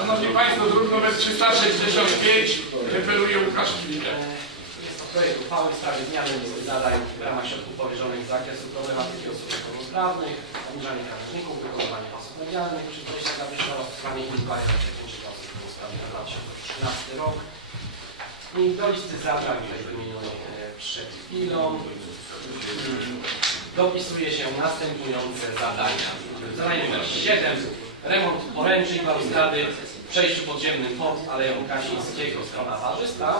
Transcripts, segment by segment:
Szanowni Państwo, druk numer 365 referuje Łukasz Kwitek. Jest to projekt uchwały w sprawie zmiany zadań w ramach środków powierzonych z zakresu problematyki osób niepełnosprawnych, obniżania krawężników, wykonywania pasów medialnych przy przejściach na wyższe oraz wspieranie innych przecięcia osób niepełnosprawnych na 2013 rok. I do listy zadań tutaj wymienionych e, przed chwilą dopisuje się następujące zadania. Zadanie numer 7. Remont poręczy balustrady w przejściu podziemnym pod Aleją Kasińskiego, strona parzysta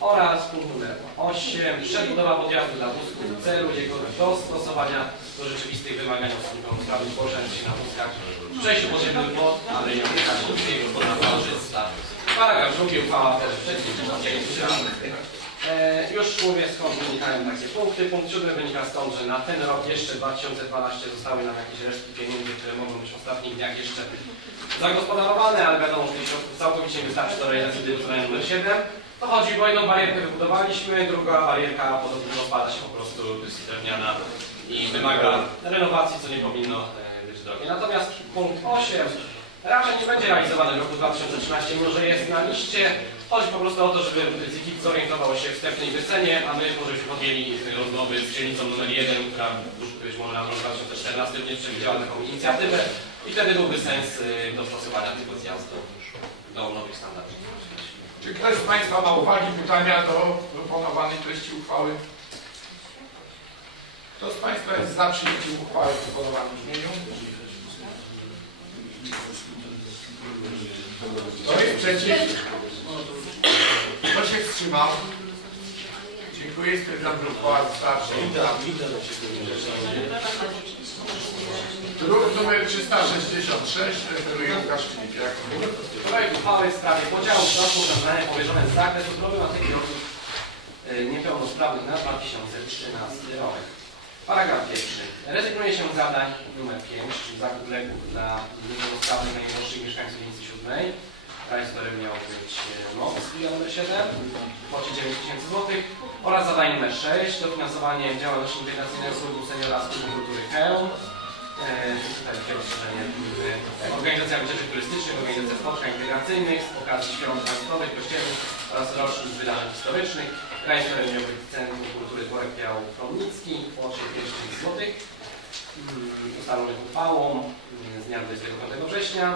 oraz punkt numer 8. Przebudowa podjazdu dla wózków w celu jego dostosowania do rzeczywistych wymagań niepełnosprawnych poruszających się na wózkach w przejściu podziemnym pod Aleją Kasińskiego, strona parzysta. Paragraf drugi uchwała też wcześniej E, już mówię skąd wynikają takie punkty. Punkt siódmy wynika stąd, że na ten rok jeszcze 2012 zostały nam jakieś resztki pieniędzy, które mogą być w ostatnich dniach jeszcze zagospodarowane, ale wiadomo, że tych środków całkowicie nie wystarczy do realizacji zadania numer 7. To chodzi, bo jedną barierkę wybudowaliśmy, druga barierka podobno rozpada się po prostu, jest drewniana i wymaga renowacji, co nie powinno e, być drogie. Natomiast punkt 8 raczej nie będzie realizowany w roku 2013, mimo że jest na liście. Chodzi po prostu o to, żeby ZIKIT zorientował się w wstępnej wycenie, a my może byśmy podjęli rozmowy z dzielnicą numer 1, która już być może na rok 2014 nie przewidziała taką inicjatywę i wtedy byłby sens y, dostosowania tego zjazdu do nowych standardów. Czy ktoś z Państwa ma uwagi, pytania do proponowanej treści uchwały? Kto z Państwa jest za przyjęciem uchwały w proponowanym brzmieniu? Kto jest przeciw? Kto się wstrzymał? Dziękuję. Że uchwała została przyjęta. Druk numer 366 referuje Łukasz Filipiak. Projekt uchwały w sprawie podziału środków na zadania powierzone z zakresu problematyki osób y, niepełnosprawnych na 2013 rok. Paragraf pierwszy. Rezygnuje się z zadań numer 5, czyli zakup leków dla niepełnosprawnych najmłodszych mieszkańców dzielnicy 7. Którym miał być MOX numer 7 w kwocie 9 tysięcy złotych oraz zadanie numer 6 dofinansowanie działalności integracyjnego klubu seniora z klubu kultury Chełm. E, Tutaj takie rozszerzenie e, organizacja wycieczek turystycznych, organizacja spotkań integracyjnych z okazji świąt państwowych, kościelnych oraz rocznic wydarzeń historycznych. Którym miał być Centrum Kultury Dworek Biał Promnicki w kwocie 5 tysięcy złotych mm, ustalonych uchwałą mm, z dnia 25 września.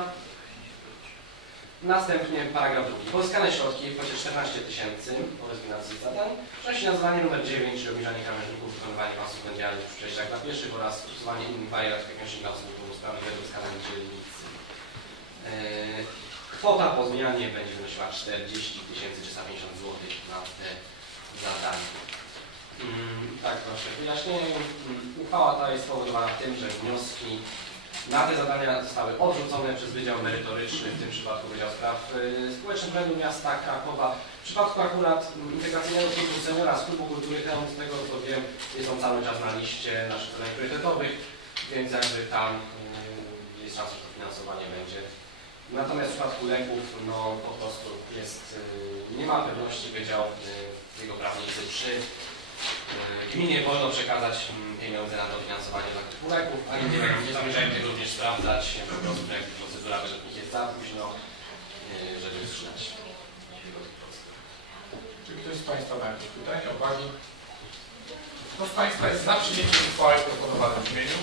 Następnie paragraf drugi. Pozyskane środki w kwocie 14 tysięcy po rezygnacji z zadań. Części na zadanie numer 9, czyli obniżanie krawężników, wykonywanie pasów medialnych przy przejściach dla pieszych oraz usuwanie innych barier efektywności dla osób niepełnosprawnych według wskazań dzielnicy. Eee, kwota po zmianie będzie wynosiła 40 350 zł na te zadania. Mm, tak, proszę wyjaśnienie. Mm, Uchwała ta jest spowodowana tym, że wnioski na te zadania zostały odrzucone przez Wydział Merytoryczny, w tym przypadku Wydział Spraw y, Społecznych Urzędu Miasta Krakowa. W przypadku akurat integracyjnego klubu seniora z klubu kultury Chełm, z tego co wiem, jest on cały czas na liście naszych zadań priorytetowych, więc jakby tam y, jest szansa, że to finansowanie będzie. Natomiast w przypadku leków, no po prostu jest, y, nie ma pewności, Wydział, y, jego prawnicy przy gminie wolno przekazać mm, pieniądze na dofinansowanie zakupu leków, ani nie, nie zamierzają tego również sprawdzać, po prostu jak procedura według nich jest za późno, y, żeby wstrzymać. Czy ktoś z Państwa ma jakieś pytania, uwagi? Kto z Państwa jest za przyjęciem uchwały w proponowanym brzmieniu?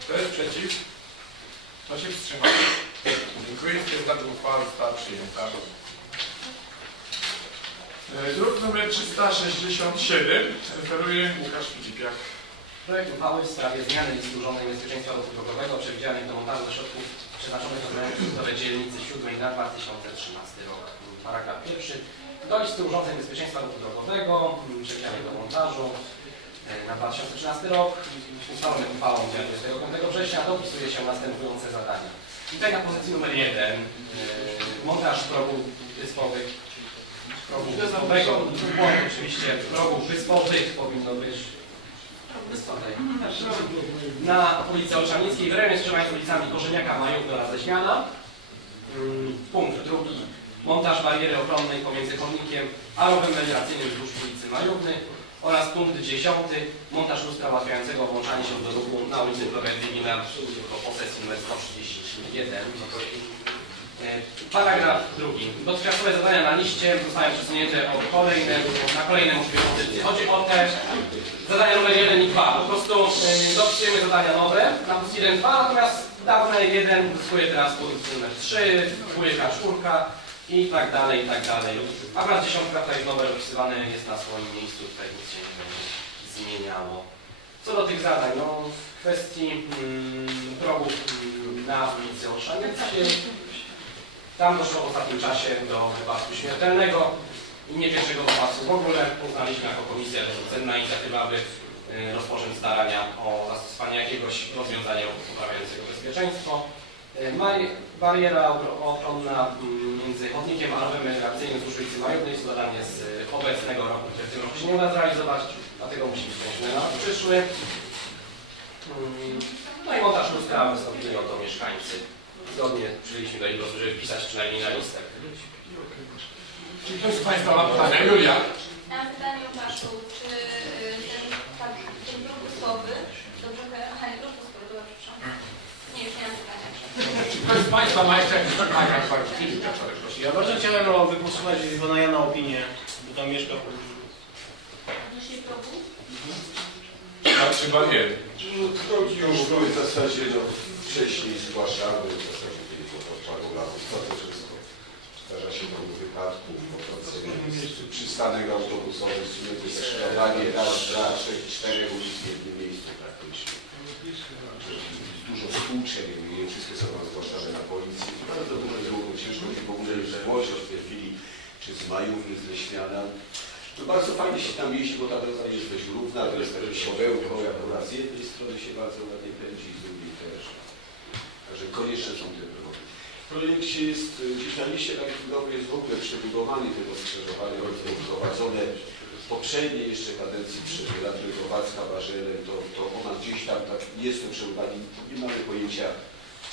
Kto jest przeciw? Kto się wstrzymał? Dziękuję. Stwierdzam, że uchwała została przyjęta. E, Druk numer 367 referuje Łukasz Filipiak. Projekt uchwały w sprawie zmiany listy urządzeń bezpieczeństwa ruchu drogowego przewidzianych do montażu środków przeznaczonych na zadania budowę dzielnicy 7 na 2013 rok. Paragraf pierwszy. Do listy urządzeń bezpieczeństwa ruchu drogowego mm, przewidzianych do montażu e, na 2013 rok ustalonym uchwałą z dnia 25 września dopisuje się następujące zadania. Tutaj na pozycji numer 1 e, montaż progów wyspowych progów wyspowego, błąd oczywiście progów wyspowych powinno być wyspowej. Na ulicy Olszanickiej w rejonie skrzyżowania z ulicami Korzeniaka Majówka Leśmiana. Mm, Punkt drugi. Montaż bariery ochronnej pomiędzy chodnikiem a rowem melioracyjnym wzdłuż ulicy Majówny Oraz punkt dziesiąty, montaż lustra ułatwiającego włączanie się do ruchu na ulicy Progresywnej na posesji numer 131. E, Paragraf drugi. Dotychczasowe zadania na liście zostają przesunięte o kolejne, na kolejne możliwe pozycje. Chodzi o te zadania numer 1 i 2. Po prostu e, dopisujemy zadania nowe na plus 1, 2, natomiast dawne 1 uzyskuje teraz pozycję numer 3, dwójka, czwórka i tak dalej, i tak dalej. A wraz dziesiątka jest nowe dopisywane, jest na swoim miejscu, tutaj nic się nie będzie zmieniało. Co do tych zadań, no w kwestii mm, progów mm, na ulicy Olszanieckiej, tam doszło w ostatnim czasie do wypadku śmiertelnego i nie pierwszego wypadku w ogóle. Uznaliśmy jako komisja, że to cenna inicjatywa, aby y, rozpocząć starania o zastosowanie jakiegoś rozwiązania poprawiającego bezpieczeństwo. Mari- Bariera ochronna mm, między chodnikiem a nowym melioracyjnym wzdłuż ulicy Majownej jest zadanie z y, obecnego roku, które w tym roku się nie uda zrealizować, dlatego musimy skończyć na przyszły. Mm, No i montaż lustra wystąpili o to mieszkańcy. Zgodnie przyjęliśmy do ich głosu, żeby wpisać przynajmniej na listę. Czy ktoś z Państwa ma pytania? Julia? Ja mam pytanie o Paszu, czy y, ten, tak, ten druk wysłowy, dobrze? Aha, nie druk wysłowy, dobra, przepraszam. Nie, już nie mam pytania. Czy ktoś z Państwa ma jeszcze jakieś pytania? Ja bardzo chciałem wygłosować pana Jana opinię, bo tam mieszka w. Odnośnie progu? A chyba nie. Już były w zasadzie no, wcześniej w zasadzie kiedy było to paru lat, bardzo często zdarza się do wypadków, motocykl, przystanek autobusowy, w sumie to jest skrzyżowanie raz, dwa, trzy, cztery ulic w jednym miejscu praktycznie. Dużo stłuczeń, nie wszystkie są zgłaszane na policji. Bardzo dużo długo, ciężko w ogóle zgłosić w tej chwili, czy z Majówny, ze Śmiana. No bardzo fajnie się tam jeździ, bo ta droga jest dość równa, to jest takie siodełko, akurat z jednej strony się bardzo ładnie pędzi, z drugiej. Także konieczne są te drogi. W projekcie jest, y, gdzieś na liście rankingowej jest w ogóle przebudowanie tego skrzyżowania, zostało wprowadzone w poprzedniej jeszcze kadencji przy radnego Wacka Barzelem, to, to ona gdzieś tam tak jest to przebudowanie, nie mamy pojęcia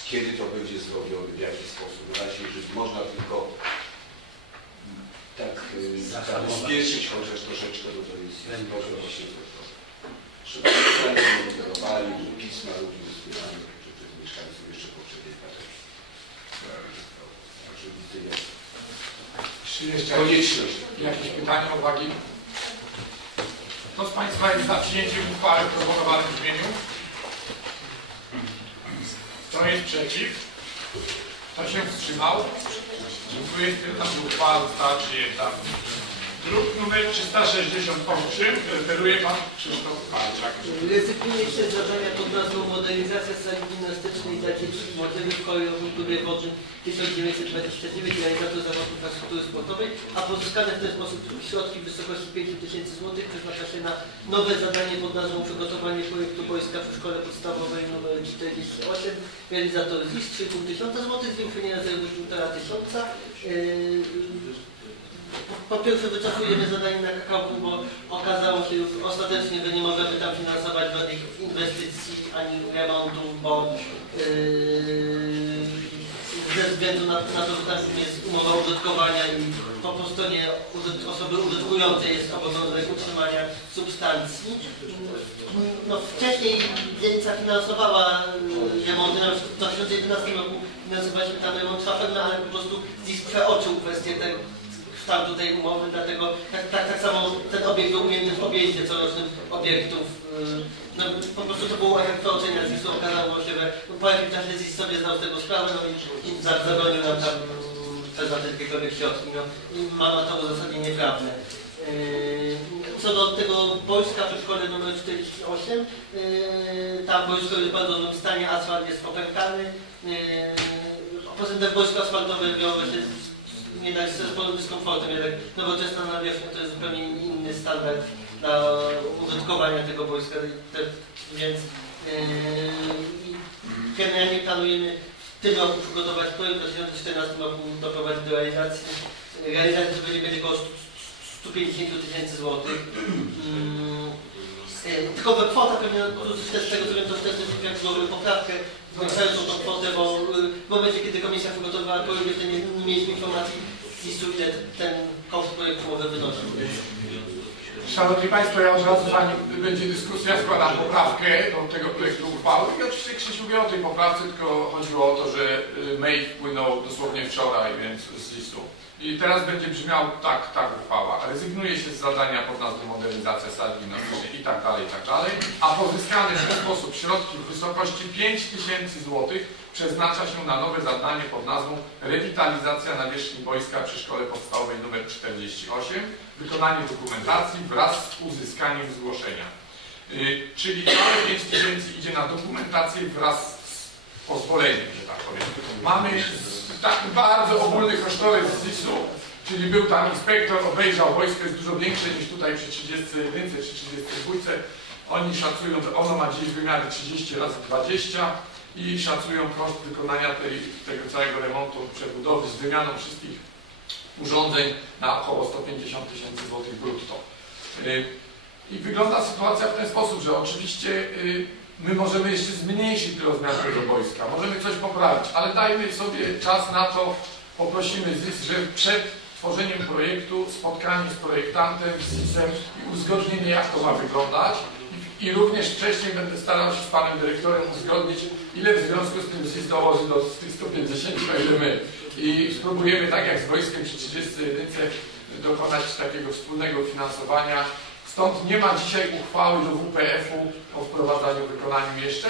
kiedy to będzie zrobione, w jaki sposób. Na razie, że można tylko mm, tak y, zabezpieczyć chociaż troszeczkę, bo to jest może właśnie to. Trzeba monitorowali, pisma również zbierane mieszkańców jeszcze poprzedniej kadencji. Także widzę jest Czy jeszcze jakieś pytania, uwagi? Kto z Państwa jest za przyjęciem uchwały w proponowanym brzmieniu? Kto jest przeciw? Kto się wstrzymał? Dziękuję. Stwierdzam, uchwała została przyjęta. Druk numer 368 referuje Pan Krzysztof Palczak. Rezygnuje się pod nazwą Modernizacja sali gimnastycznej dla dzieci i młodzieży w kolejowym klubie wodnym 1929 realizator zawodów infrastruktury sportowej, a pozyskane w ten sposób środki w wysokości 5 tysięcy złotych przeznacza się na nowe zadanie pod nazwą Przygotowanie projektu wojska przy szkole podstawowej nr 48. Realizator ZIS 3,5 tysiąca złotych, zwiększenie rezerwy 1,5 tysiąca. Yy, po pierwsze wycofujemy zadanie na kakao, bo okazało się już ostatecznie, że nie możemy tam finansować żadnych inwestycji ani remontu, bo yy, ze względu na, na to, że tam jest umowa użytkowania i po stronie użyt, osoby użytkującej jest obowiązek utrzymania substancji. No, wcześniej dzielnica finansowała yy, remonty, na przykład w 2011 roku finansowaliśmy tam remont szafy, ale po prostu ZIS przeoczył kwestię tego, kształtu tej umowy, dlatego tak, tak, tak samo ten obiekt był ujęty w objeździe corocznym obiektów. yy, No, po prostu to było efekt przeoczenia ZIS-u, okazało się, że po jakimś czasie ZIS sobie zdał z tego sprawę no i, i za- zabronił nam tam mm, przeznaczyć jakiekolwiek środki. No, i ma ma to uzasadnienie prawne. Yy, Co do tego wojska przy szkole nr 48, yy, tam wojsko jest w bardzo dobrym stanie, asfalt jest popękany. Poza tym te wojsko asfaltowe wiąże się z nie dać ze sporym dyskomfortem, jednak nowoczesna nawierzchnia to jest zupełnie inny standard dla użytkowania tego wojska, te, więc yy, planujemy w tym roku przygotować projekt, w 2014 roku doprowadzić do realizacji. Realizacja to będzie będzie około 150 tysięcy złotych. Yy, Tylko ta kwota pewnie, też tego co wiem, to jak złożymy poprawkę, zwiększającą tą kwotę, bo y, w momencie, kiedy komisja przygotowywała jeszcze nie, nie mieliśmy informacji ZIS-u, ile ten koszt projektu może wynosić. Szanowni Państwo, ja od razu zanim będzie dyskusja składam poprawkę do tego projektu uchwały i oczywiście Krzysiu wie o tej poprawce, tylko chodziło o to, że y, mail wpłynął dosłownie wczoraj, więc z listu. I teraz będzie brzmiał tak, tak uchwała. Rezygnuje się z zadania pod nazwą modernizacja sali gimnastycznej i tak dalej, i tak dalej, a pozyskane w ten sposób środki w wysokości 5 tysięcy złotych przeznacza się na nowe zadanie pod nazwą rewitalizacja nawierzchni boiska przy szkole podstawowej nr 48, wykonanie dokumentacji wraz z uzyskaniem zgłoszenia. Y, czyli całe 5 tysięcy idzie na dokumentację wraz z pozwoleniem, że tak powiem. Mamy taki bardzo ogólny kosztorys ZIS-u, czyli był tam inspektor, obejrzał wojsko, jest dużo większe niż tutaj przy 31 czy 32. Oni szacują, że ono ma dziś wymiary 30 razy 20 i szacują koszt wykonania tej, tego całego remontu, przebudowy z wymianą wszystkich urządzeń na około 150 tysięcy złotych brutto. Y, I wygląda sytuacja w ten sposób, że oczywiście y, my możemy jeszcze zmniejszyć rozmiar tego wojska, możemy coś poprawić, ale dajmy sobie czas na to, poprosimy ZIS, że przed tworzeniem projektu spotkanie z projektantem, z ZIS-em i uzgodnienie jak to ma wyglądać i, również wcześniej będę starał się z panem dyrektorem uzgodnić ile w związku z tym ZIS dołoży do tych 150, a ile my. I spróbujemy tak jak z wojskiem przy 31 dokonać takiego wspólnego finansowania. Stąd nie ma dzisiaj uchwały do WPF-u o wprowadzaniu, wykonaniu jeszcze.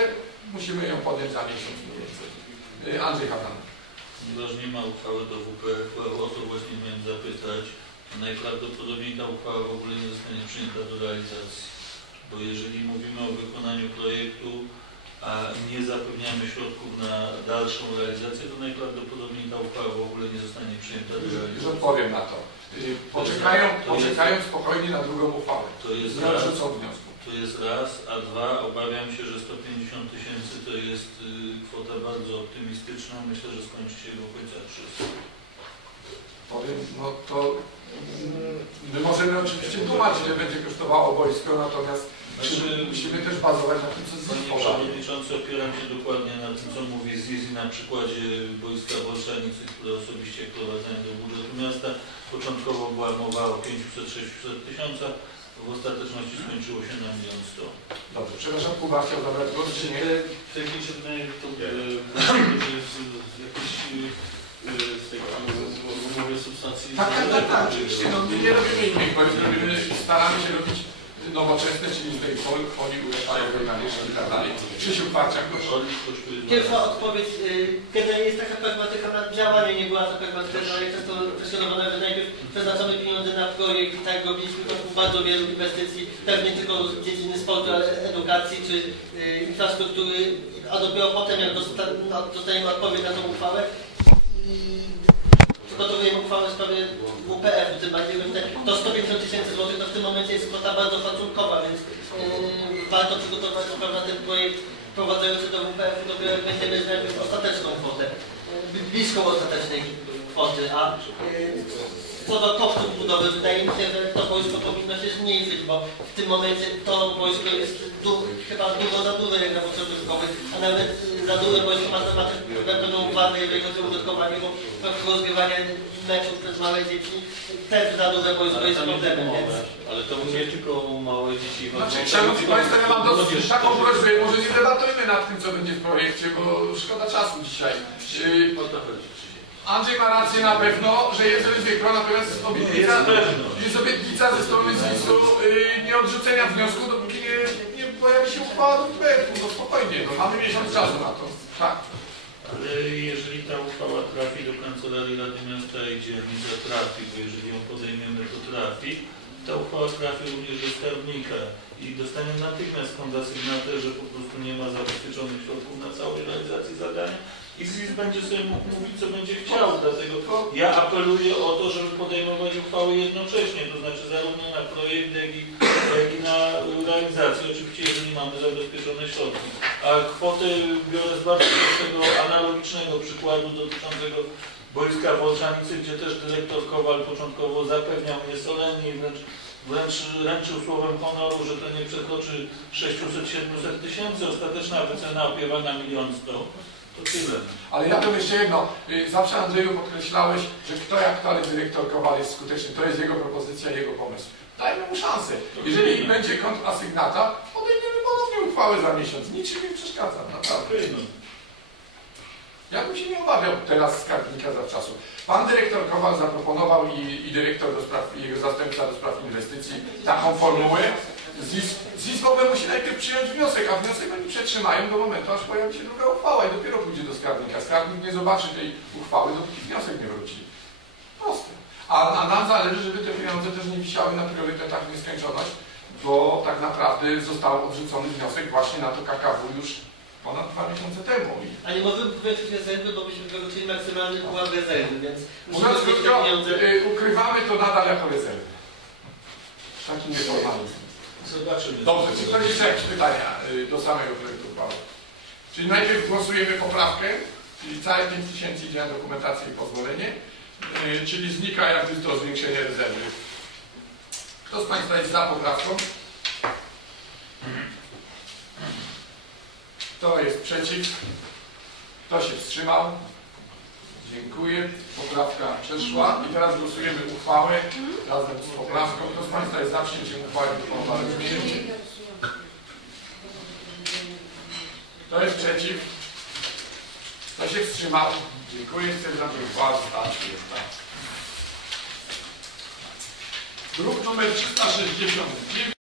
Musimy ją podjąć za miesiąc. Y, Andrzej Hadan. Ponieważ nie ma uchwały do WPF-u, o to właśnie miałem zapytać, najprawdopodobniej ta uchwała w ogóle nie zostanie przyjęta do realizacji. Bo jeżeli mówimy o wykonaniu projektu, a nie zapewniamy środków na dalszą realizację, to najprawdopodobniej ta uchwała w ogóle nie zostanie przyjęta do Już, już realizacji. odpowiem na to. Y, Poczekają, poczekają spokojnie na drugą uchwałę. To jest raz, wniosku. to jest raz, a dwa, obawiam się, że 150 tysięcy to jest y, kwota bardzo optymistyczna. Myślę, że skończy się do końca 300. Powiem, no to mm, my możemy oczywiście dumać, ile będzie kosztowało wojsko, natomiast Znaczy- musimy też bazować na tym, co Panie ZIS poda. Przewodniczący, opieram się dokładnie na tym, co mówi ZIZ i na przykładzie wojska Wolszanicy, które osobiście wprowadzają do budżetu miasta. Początkowo była mowa o 500-600 tysiącach, w ostateczności skończyło się na milion sto. Dobrze, przepraszam, Kuba chciał zabrać głos, czy nie? Technicznie pytanie, to e, z, z jakiejś e, z tego umowy substancji. Tak, tak, tak, tak, oczywiście, no my nie robimy innych robimy, staramy się robić nowoczesne, czyli z tej folii ulewajowej na wierzchu i tak dalej. Krzysiu Kwarczak, proszę. Pierwsza odpowiedź, y, generalnie jest taka pragmatyka na działanie, nie była to pragmatyka, ale często kwestionowana, że najpierw przeznaczamy pieniądze na projekt i tak robiliśmy kosztów bardzo wielu inwestycji, pewnie tylko z dziedziny sportu, ale edukacji czy y, infrastruktury, a dopiero potem jak no, dostajemy odpowiedź na tą uchwałę i przygotowujemy uchwałę w sprawie WPF-u, tym bardziej, te- to 150 tysięcy złotych to w tym momencie jest kwota bardzo szacunkowa, więc yy, warto przygotować prawda, ten projekt wprowadzający do dopiero jak będziemy już ostateczną kwotę, yy, bliską ostatecznej kwoty, a yy, co do kosztów budowy, wydaje mi się, że to wojsko powinno się zmniejszyć, bo w tym momencie to wojsko jest du, chyba dużo za duże jak na potrzeby szkoły, a nawet y, za duże wojsko ma temat pewną uwagę, jeżeli chodzi o użytkowanie, bo przypadku rozgrywania meczów przez małe dzieci też za duże wojsko jest problemem, więc... Ale to nie tylko małe dzieci. Znaczy, szanowni Państwo, ja mam dosyć taką prośbę, może nie debatujmy nad tym, co będzie w projekcie, bo szkoda czasu dzisiaj. O to chodzi. Krzysiek. Andrzej ma rację na pewno, że jest ryzyko, natomiast obietnica, Jest jest obietnica ze strony ZIS-u yy, nie odrzucenia wniosku, dopóki nie pojawi się uchwała do WPF-u. No spokojnie, no, mamy miesiąc czasu na to. Tak. Ale jeżeli ta uchwała trafi do Kancelarii Rady Miasta i dzielnica trafi, bo jeżeli ją podejmiemy, to trafi, ta uchwała trafi również do skarbnika i dostanie natychmiast kondasygnatę, że po prostu nie ma zabezpieczonych środków na całej realizacji zadania i ZIS będzie sobie mógł mówić, co będzie chciał. Dlatego ja apeluję o to, żeby podejmować uchwały jednocześnie, to znaczy zarówno na projekt, jak i, jak i na realizację, oczywiście jeżeli mamy zabezpieczone środki. A kwotę biorę z bardzo prostego, analogicznego przykładu dotyczącego Wojska Wolczanicy, gdzie też dyrektor Kowal początkowo zapewniał mnie solennie wręcz, wręcz ręczył słowem honoru, że to nie przekroczy 600-700 tysięcy. Ostateczna wycena opiewa na milion sto. Ale ja bym jeszcze jedno. Y, Zawsze Andrzeju podkreślałeś, że kto jak kto, ale dyrektor Kowal jest skuteczny. To jest jego propozycja, jego pomysł. Dajmy mu szansę. Jeżeli będzie kontrasygnata, podejmiemy ponownie uchwałę za miesiąc. Niczym nie przeszkadza, naprawdę. Ja bym się nie obawiał teraz skarbnika zawczasu. Pan dyrektor Kowal zaproponował i, i dyrektor do spraw, i jego zastępca do spraw inwestycji taką formułę. Ogóle musi najpierw przyjąć wniosek, a wniosek oni przetrzymają do momentu, aż pojawi się druga uchwała i dopiero pójdzie do skarbnika. Skarbnik nie zobaczy tej uchwały, dopóki wniosek nie wróci. Proste. A, a nam zależy, żeby te pieniądze też nie wisiały na priorytetach w nieskończoność, bo tak naprawdę został odrzucony wniosek właśnie na to KKW już ponad dwa miesiące temu. A nie możemy powiększyć rezerwy, bo byśmy wykluczyli maksymalny pułap rezerwy, więc Mówiąc krótko, pieniądze. y, ukrywamy to nadal jako rezerwę. Taki nieformalizm. Zobaczymy. Dobrze, czy ktoś jeszcze jakieś pytania y, do samego projektu uchwały? Czyli najpierw głosujemy poprawkę, czyli całe 5 tysięcy idzie na dokumentację i pozwolenie, y, czyli znika jakby to zwiększenie rezerwy. Kto z Państwa jest za poprawką? Kto jest przeciw? Kto się wstrzymał? Dziękuję. Poprawka przeszła. I teraz głosujemy uchwałę razem z poprawką. Kto z Państwa jest za przyjęciem uchwały? Kto jest przeciw? Kto się wstrzymał? Dziękuję. Chcę za tę uchwałę zostać. Druk numer 369.